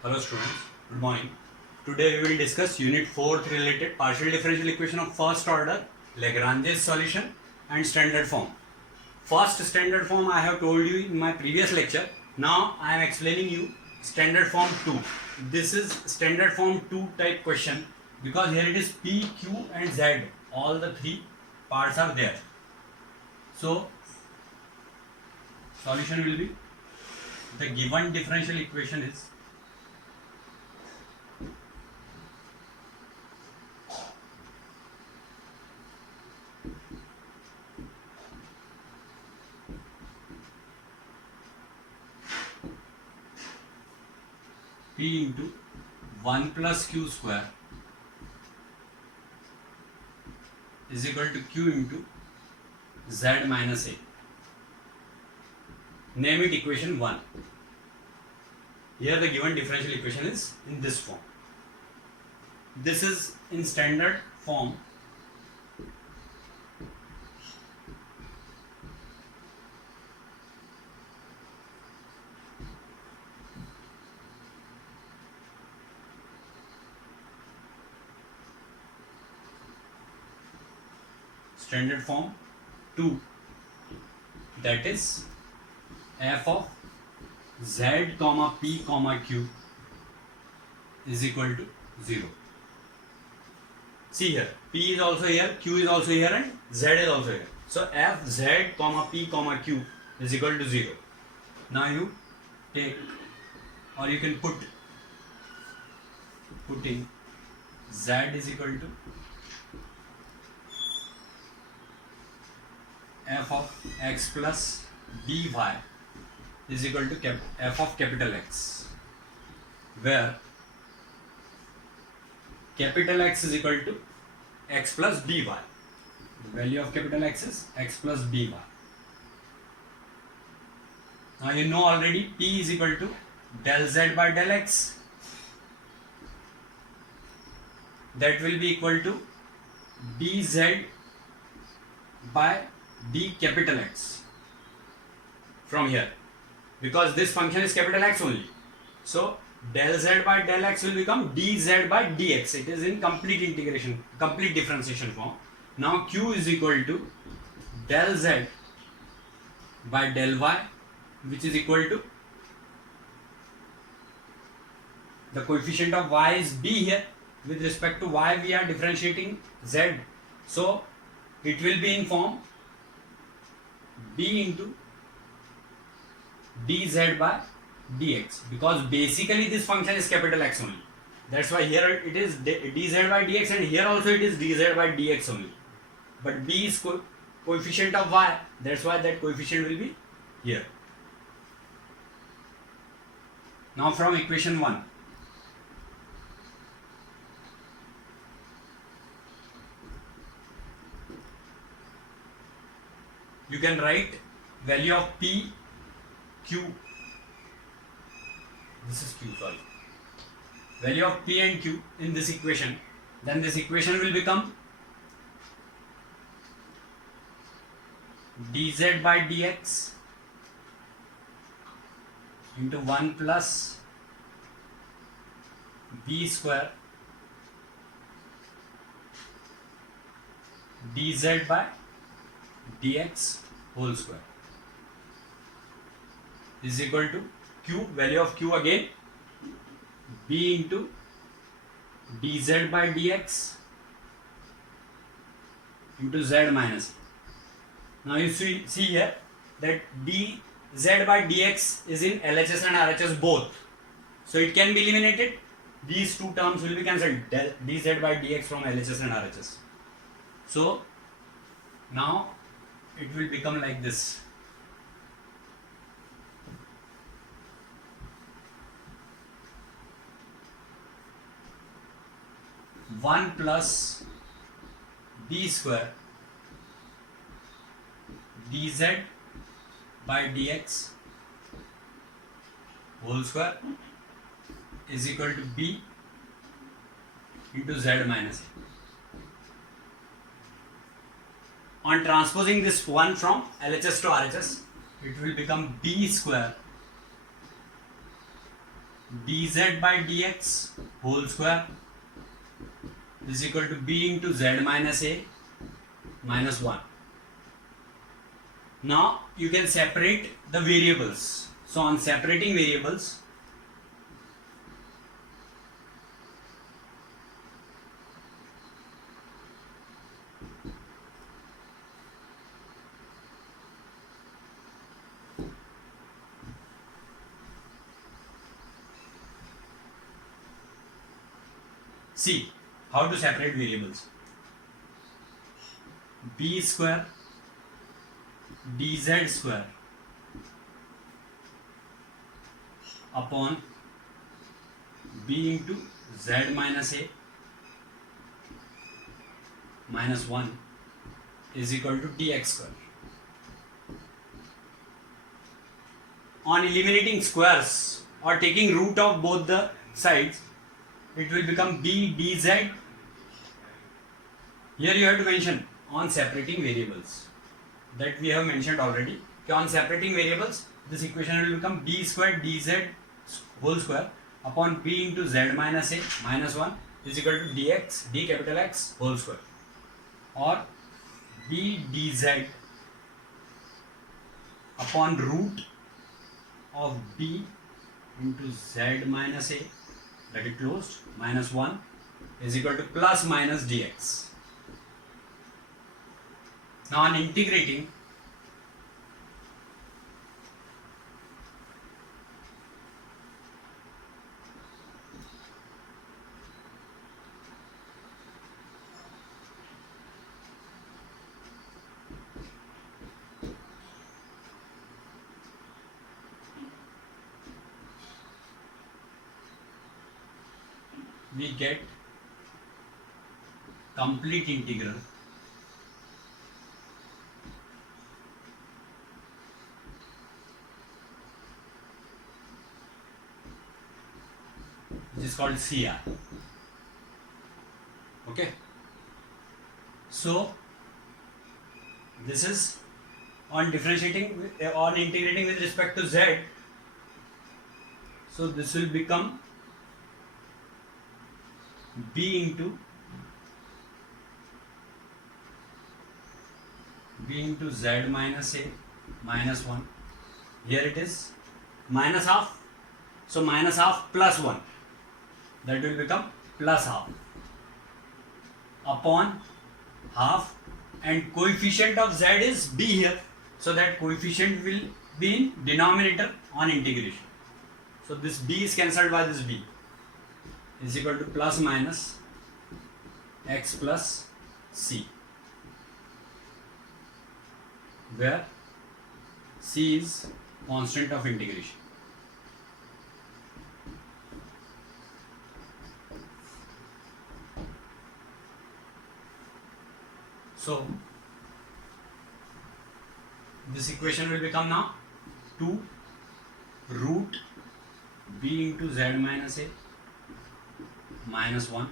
Hello students, good morning. Today we will discuss Unit 4th related partial differential equation of first order, Lagrange's solution and standard form. First standard form I have told you in my previous lecture. Now I am explaining you standard form 2. This is standard form 2 type question because here it is P, Q and Z. All the three parts are there. So solution will be the given differential equation is P into 1 plus Q square is equal to Q into Z minus A. Name it equation 1. Here the given differential equation is in this form. This is in standard form. Standard form 2, that is f of z comma p comma q is equal to 0. See here, p is also here, q is also here and z is also here. So f z comma p comma q is equal to 0. Now you take, or you can put in z is equal to f of x plus by is equal to f of capital X, where capital X is equal to x plus by. The value of capital X is x plus by. Now you know already P is equal to del Z by del X. That will be equal to dz by d capital X from here, because this function is capital X only. So del Z by del X will become dz by dx. It is in complete integration, complete differentiation form. Now Q is equal to del Z by del Y, which is equal to the coefficient of Y is B here. With respect to Y we are differentiating Z, so it will be in form B into dz by dx, because basically this function is capital X only. That's why here it is dz by dx and here also it is dz by dx only. But B is coefficient of Y, that's why that coefficient will be here. Now from equation 1, you can write value of P, Q, this is Q, sorry, value of P and Q in this equation. Then this equation will become dz by dx into 1 plus b square dz by dx whole square is equal to Q, value of Q again, B into dz by dx into z minus. Now you see here that dz by dx is in LHS and RHS both, so it can be eliminated. These two terms will be cancelled, dz by dx from LHS and RHS. So now it will become like this. One plus b square dz by dx whole square is equal to b into z minus a. On transposing this 1 from LHS to RHS, it will become b square dz by dx whole square is equal to b into z minus a minus 1. Now you can separate the variables. So on separating variables, see how to separate variables. B square dz square upon b into z minus a minus 1 is equal to dx square. On eliminating squares or taking root of both the sides, it will become b dz. Here you have to mention on separating variables, that we have mentioned already. On separating variables, this equation will become b square dz whole square upon b into z minus a minus 1 is equal to dx d capital X whole square, or b dz upon root of b into z minus a, that is closed, minus 1 is equal to plus minus dx. Now on integrating, we get complete integral which is called CR. Okay, so this is on differentiating on integrating with respect to z. So this will become b into z minus a minus 1. Here it is minus half, so minus half plus 1, that will become plus half upon half, and coefficient of z is b here, so that coefficient will be in denominator on integration. So this b is cancelled by this b, is equal to plus minus x plus c, where c is constant of integration. So this equation will become now 2 root b into z minus a minus 1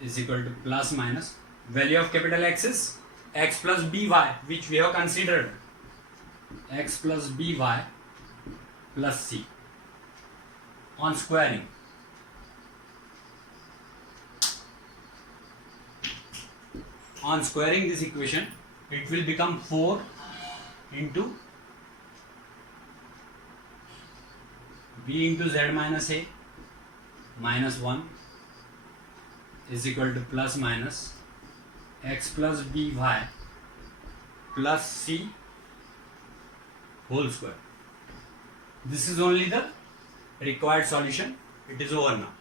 is equal to plus minus value of capital X is x plus by, which we have considered, x plus by plus c. On squaring, this equation, it will become 4 into b into z minus a minus 1 is equal to plus minus x plus by plus c whole square. This is only the required solution. It is over now.